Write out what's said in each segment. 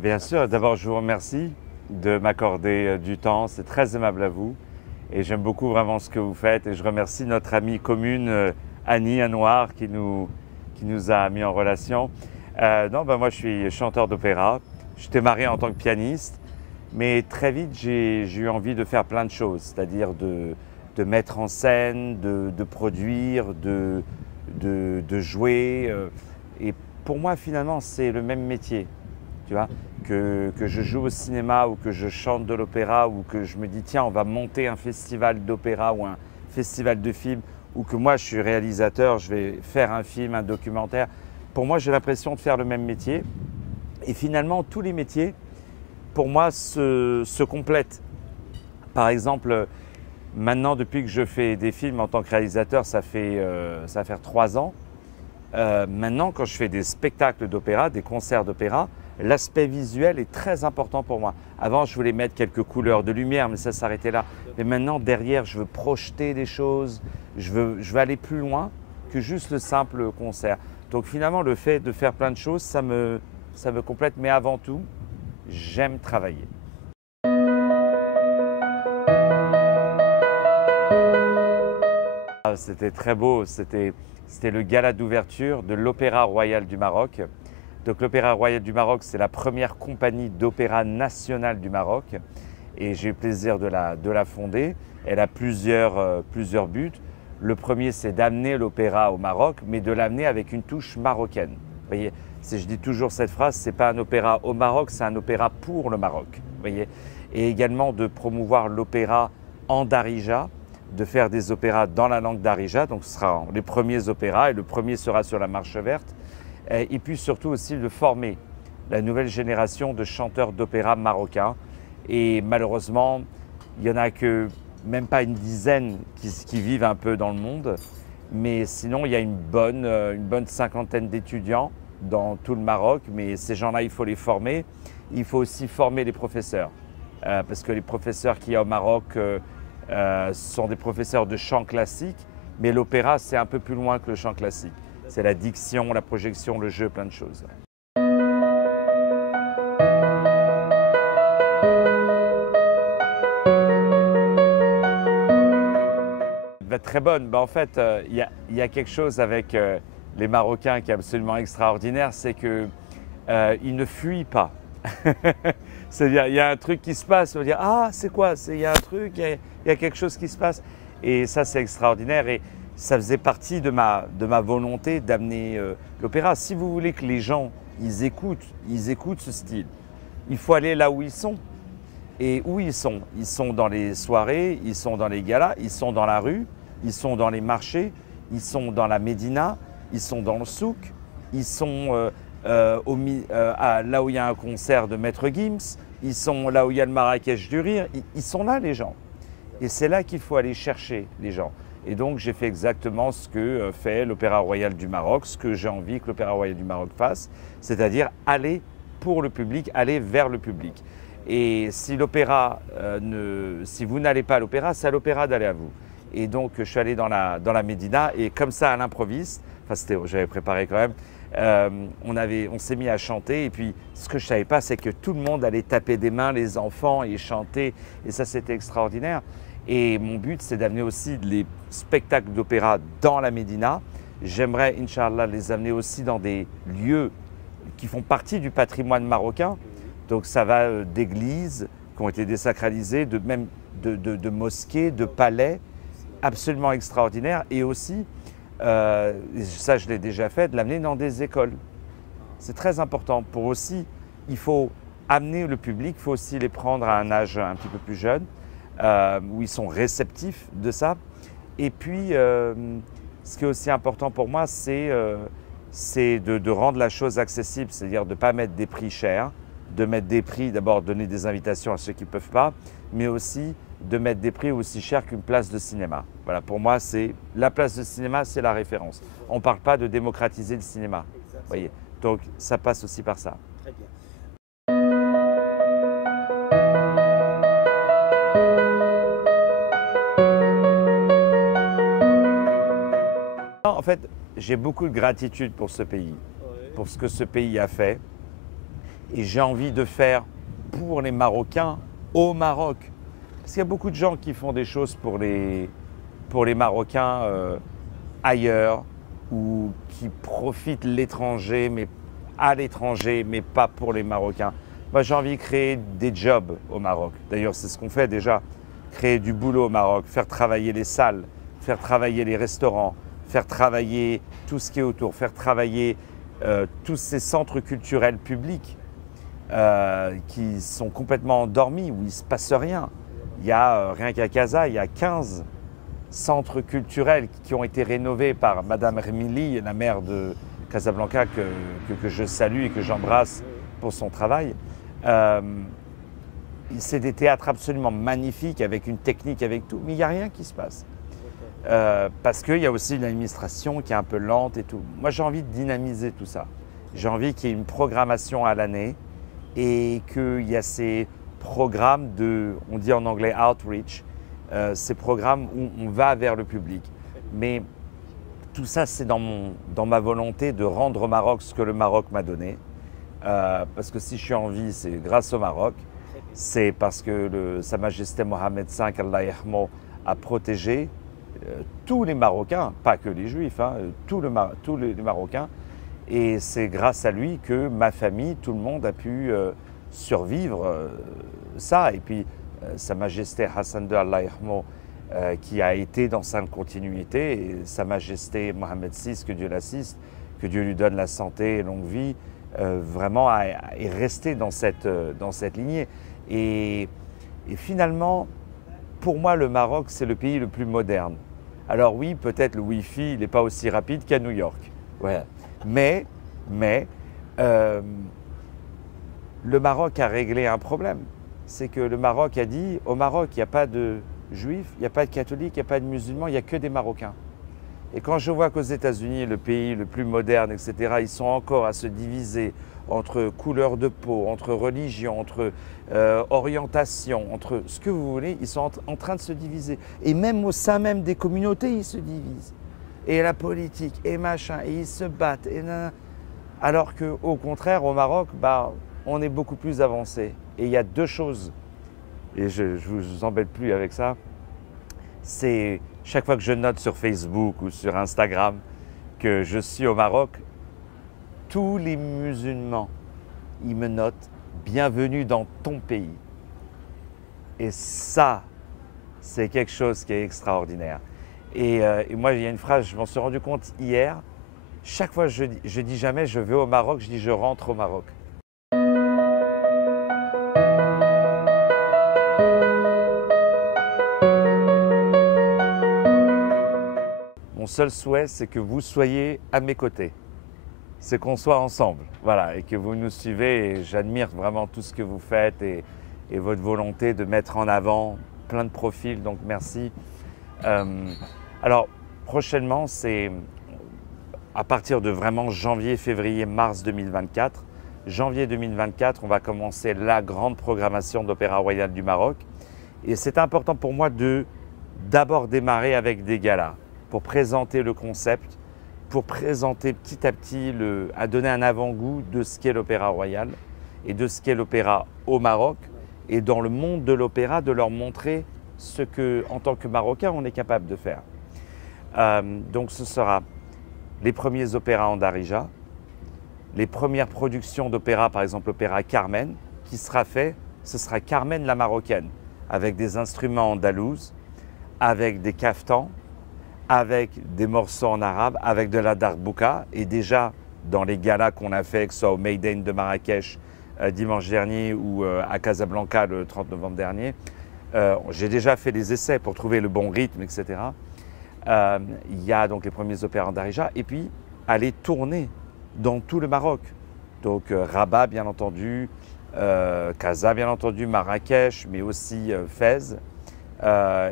Bien sûr, d'abord je vous remercie de m'accorder du temps, c'est très aimable à vous et j'aime beaucoup vraiment ce que vous faites et je remercie notre amie commune Annie Anouar qui nous a mis en relation. Moi je suis chanteur d'opéra, j'étais marié en tant que pianiste, mais très vite j'ai eu envie de faire plein de choses, c'est-à-dire de mettre en scène, de produire, de jouer. Et pour moi finalement c'est le même métier. Tu vois, que je joue au cinéma ou que je chante de l'opéra ou que je me dis tiens on va monter un festival d'opéra ou un festival de films ou que moi je suis réalisateur, je vais faire un film, un documentaire. Pour moi j'ai l'impression de faire le même métier et finalement tous les métiers pour moi se complètent. Par exemple maintenant depuis que je fais des films en tant que réalisateur ça va faire 3 ans. Maintenant quand je fais des spectacles d'opéra, des concerts d'opéra, l'aspect visuel est très important pour moi. Avant, je voulais mettre quelques couleurs de lumière, mais ça s'arrêtait là. Mais maintenant, derrière, je veux projeter des choses, je veux aller plus loin que juste le simple concert. Donc finalement, le fait de faire plein de choses, ça me complète. Mais avant tout, j'aime travailler. C'était très beau, c'était le gala d'ouverture de l'Opéra Royal du Maroc. Donc l'Opéra Royal du Maroc, c'est la première compagnie d'opéra nationale du Maroc et j'ai eu le plaisir de la fonder. Elle a plusieurs buts. Le premier, c'est d'amener l'opéra au Maroc, mais de l'amener avec une touche marocaine. Vous voyez, si je dis toujours cette phrase, ce n'est pas un opéra au Maroc, c'est un opéra pour le Maroc. Vous voyez, et également de promouvoir l'opéra en darija, de faire des opéras dans la langue darija. Donc ce sera les premiers opéras et le premier sera sur la Marche verte. Et puis surtout aussi de former la nouvelle génération de chanteurs d'opéra marocains. Et malheureusement, il n'y en a que même pas une dizaine qui vivent un peu dans le monde. Mais sinon, il y a une bonne cinquantaine d'étudiants dans tout le Maroc. Mais ces gens-là, il faut les former. Il faut aussi former les professeurs. Parce que les professeurs qu'il y a au Maroc sont des professeurs de chant classique. Mais l'opéra, c'est un peu plus loin que le chant classique. C'est la diction, la projection, le jeu, plein de choses. Très bonne. En fait, il y a quelque chose avec les Marocains qui est absolument extraordinaire, c'est qu'ils ne fuient pas. C'est-à-dire, il y a un truc qui se passe, on va dire ah c'est quoi? Il y a un truc, il y a quelque chose qui se passe. Et ça c'est extraordinaire. Et ça faisait partie de ma volonté d'amener l'opéra. Si vous voulez que les gens ils écoutent ce style, il faut aller là où ils sont. Et où ils sont? Ils sont dans les soirées, ils sont dans les galas, ils sont dans la rue, ils sont dans les marchés, ils sont dans la Médina, ils sont dans le souk, ils sont là où il y a un concert de Maître Gims, ils sont là où il y a le Marrakech du Rire, ils sont là les gens. Et c'est là qu'il faut aller chercher les gens. Et donc j'ai fait exactement ce que fait l'Opéra Royal du Maroc, ce que j'ai envie que l'Opéra Royal du Maroc fasse, c'est-à-dire aller pour le public, aller vers le public. Et si si vous n'allez pas à l'opéra, c'est à l'opéra d'aller à vous. Et donc je suis allé dans la Médina et comme ça à l'improviste, j'avais préparé quand même, on s'est mis à chanter et puis ce que je ne savais pas c'est que tout le monde allait taper des mains, les enfants et chanter et ça c'était extraordinaire. Et mon but, c'est d'amener aussi les spectacles d'opéra dans la Médina. J'aimerais, Inch'Allah, les amener aussi dans des lieux qui font partie du patrimoine marocain. Donc ça va d'églises qui ont été désacralisées, même de mosquées, de palais, absolument extraordinaires. Et aussi, ça je l'ai déjà fait, de l'amener dans des écoles. C'est très important. Pour aussi, il faut amener le public, il faut aussi les prendre à un âge un petit peu plus jeune. Où ils sont réceptifs de ça. Et puis, ce qui est aussi important pour moi, c'est de rendre la chose accessible, c'est-à-dire de ne pas mettre des prix chers, de mettre des prix, d'abord donner des invitations à ceux qui ne peuvent pas, mais aussi de mettre des prix aussi chers qu'une place de cinéma. Voilà, pour moi, la place de cinéma, c'est la référence. On ne parle pas de démocratiser le cinéma. Voyez. Donc, ça passe aussi par ça. Très bien. En fait, j'ai beaucoup de gratitude pour ce pays, pour ce que ce pays a fait. et j'ai envie de faire pour les Marocains au Maroc. Parce qu'il y a beaucoup de gens qui font des choses pour les Marocains ailleurs ou qui profitent l'étranger, mais à l'étranger, mais pas pour les Marocains. Moi, j'ai envie de créer des jobs au Maroc. D'ailleurs, c'est ce qu'on fait déjà. Créer du boulot au Maroc, faire travailler les salles, faire travailler les restaurants, faire travailler tout ce qui est autour, faire travailler tous ces centres culturels publics qui sont complètement endormis, où il ne se passe rien. Il y a, rien qu'à Casa, il y a 15 centres culturels qui ont été rénovés par Madame Remili, la maire de Casablanca, que je salue et que j'embrasse pour son travail. C'est des théâtres absolument magnifiques, avec une technique, avec tout, mais il n'y a rien qui se passe. Parce qu'il y a aussi une administration qui est un peu lente et tout. Moi, j'ai envie de dynamiser tout ça. J'ai envie qu'il y ait une programmation à l'année et qu'il y a ces programmes de, on dit en anglais outreach, ces programmes où on va vers le public. Mais tout ça, c'est dans ma volonté de rendre au Maroc ce que le Maroc m'a donné. Parce que si je suis en vie, c'est grâce au Maroc. C'est parce que Sa Majesté Mohamed V, Allah yarhamou, a protégé tous les Marocains, pas que les Juifs, hein, tous les Marocains. Et c'est grâce à lui que ma famille, tout le monde a pu survivre ça. Et puis Sa Majesté Hassan II, Allah yarhamou, qui a été dans sa continuité, et Sa Majesté Mohamed VI, que Dieu l'assiste, que Dieu lui donne la santé et longue vie, vraiment est resté dans cette lignée. Et finalement, pour moi, le Maroc, c'est le pays le plus moderne. Alors oui, peut-être le Wi-Fi, il n'est pas aussi rapide qu'à New York. Ouais. Mais le Maroc a réglé un problème. C'est que le Maroc a dit, au Maroc, il n'y a pas de juifs, il n'y a pas de catholiques, il n'y a pas de musulmans, il n'y a que des Marocains. Et quand je vois qu'aux États-Unis, le pays le plus moderne, etc., ils sont encore à se diviser entre couleur de peau, entre religion, entre orientation, entre ce que vous voulez, ils sont en train de se diviser. Et même au sein même des communautés, ils se divisent. Et la politique, et machin, et ils se battent. Alors qu'au contraire, au Maroc, bah, on est beaucoup plus avancé. Et il y a deux choses, et je ne vous embête plus avec ça, c'est chaque fois que je note sur Facebook ou sur Instagram que je suis au Maroc, tous les musulmans, ils me notent « Bienvenue dans ton pays ». Et ça, c'est quelque chose qui est extraordinaire. Et moi, il y a une phrase, je m'en suis rendu compte hier, chaque fois je dis jamais « je vais au Maroc », je dis « je rentre au Maroc ». Mon seul souhait, c'est que vous soyez à mes côtés. C'est qu'on soit ensemble, voilà, et que vous nous suivez. Et j'admire vraiment tout ce que vous faites et votre volonté de mettre en avant plein de profils, donc merci. Alors, prochainement, c'est à partir de vraiment janvier, février, mars 2024. Janvier 2024, on va commencer la grande programmation d'Opéra Royal du Maroc. Et c'est important pour moi d'abord démarrer avec des galas, pour présenter le concept, pour présenter petit à petit, à donner un avant-goût de ce qu'est l'Opéra Royal et de ce qu'est l'opéra au Maroc, et dans le monde de l'opéra, de leur montrer ce que, en tant que Marocain, on est capable de faire. Donc ce sera les premiers opéras en Darija, les premières productions d'opéra, par exemple l'opéra Carmen, qui sera fait, ce sera Carmen la Marocaine, avec des instruments andalouzes, avec des caftans, avec des morceaux en arabe, avec de la darbouka. Et déjà, dans les galas qu'on a fait, que ce soit au Maydain de Marrakech dimanche dernier ou à Casablanca le 30 novembre dernier, j'ai déjà fait des essais pour trouver le bon rythme, etc. Il y a donc les premiers opéras en Darija, et puis aller tourner dans tout le Maroc. Donc Rabat, bien entendu, Casa, bien entendu, Marrakech, mais aussi Fès,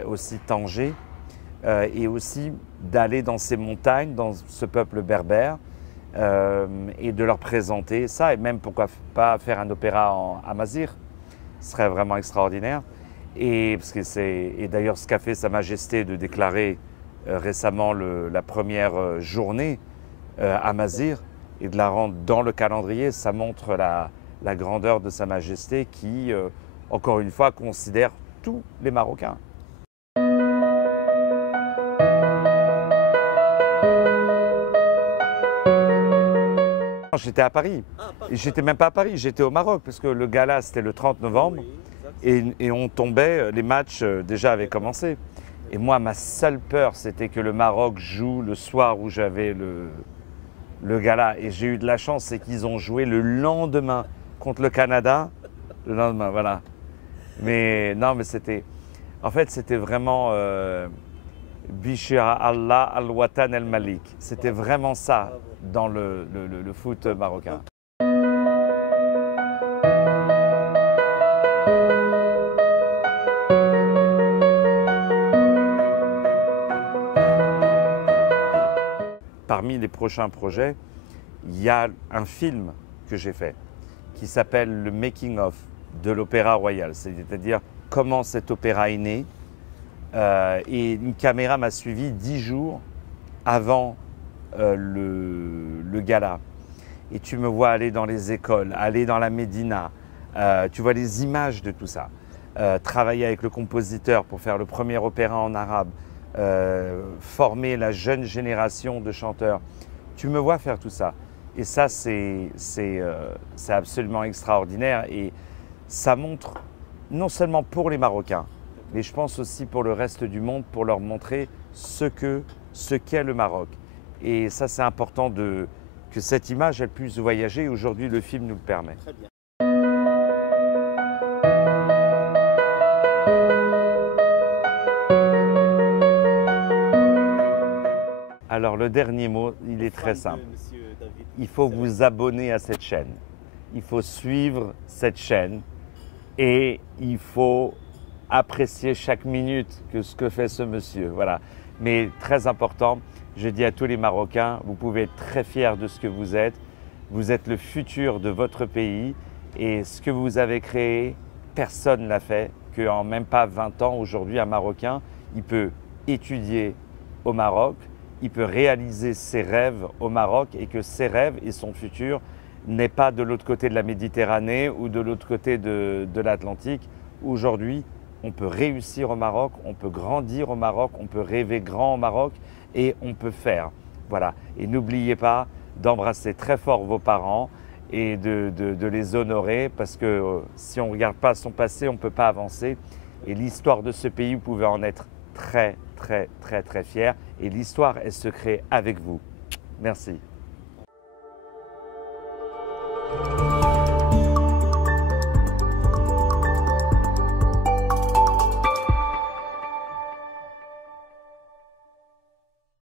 aussi Tanger. Et aussi d'aller dans ces montagnes, dans ce peuple berbère, et de leur présenter ça, et même pourquoi pas faire un opéra en amazigh, ce serait vraiment extraordinaire. Et d'ailleurs ce qu'a fait Sa Majesté de déclarer récemment la première journée amazigh et de la rendre dans le calendrier, ça montre la grandeur de Sa Majesté qui, encore une fois, considère tous les Marocains. J'étais à Paris. J'étais même pas à Paris, j'étais au Maroc parce que le gala c'était le 30 novembre et on tombait, les matchs déjà avaient commencé. Et moi, ma seule peur, c'était que le Maroc joue le soir où j'avais le gala. Et j'ai eu de la chance, c'est qu'ils ont joué le lendemain contre le Canada. Le lendemain, voilà. Mais non, mais c'était. En fait, c'était vraiment. Bishira Allah al-Watan el-Malik. C'était vraiment ça dans le foot marocain. Parmi les prochains projets, il y a un film que j'ai fait qui s'appelle le Making of de l'Opéra Royal, c'est-à-dire comment cet opéra est né. Et une caméra m'a suivi 10 jours avant le gala. Et tu me vois aller dans les écoles, aller dans la Médina. Tu vois les images de tout ça. Travailler avec le compositeur pour faire le premier opéra en arabe. Former la jeune génération de chanteurs. Tu me vois faire tout ça. Et ça, c'est absolument extraordinaire. Et ça montre, non seulement pour les Marocains, mais je pense aussi pour le reste du monde, pour leur montrer ce qu'est le Maroc. Et ça, c'est important que cette image, elle puisse voyager. Aujourd'hui, le film nous le permet. Très bien. Alors, le dernier mot, il est très simple. Il faut vous abonner à cette chaîne. Il faut suivre cette chaîne et il faut apprécier chaque minute que ce que fait ce monsieur. Voilà. Mais très important, je dis à tous les Marocains, vous pouvez être très fiers de ce que vous êtes. Vous êtes le futur de votre pays et ce que vous avez créé, personne ne l'a fait. Qu'en même pas 20 ans, aujourd'hui, un Marocain, il peut étudier au Maroc, il peut réaliser ses rêves au Maroc et que ses rêves et son futur n'est pas de l'autre côté de la Méditerranée ou de l'autre côté de l'Atlantique. Aujourd'hui, on peut réussir au Maroc, on peut grandir au Maroc, on peut rêver grand au Maroc et on peut faire. Voilà. Et n'oubliez pas d'embrasser très fort vos parents et de les honorer parce que si on ne regarde pas son passé, on ne peut pas avancer. Et l'histoire de ce pays, vous pouvez en être très, très, très, très fiers. Et l'histoire, elle se crée avec vous. Merci.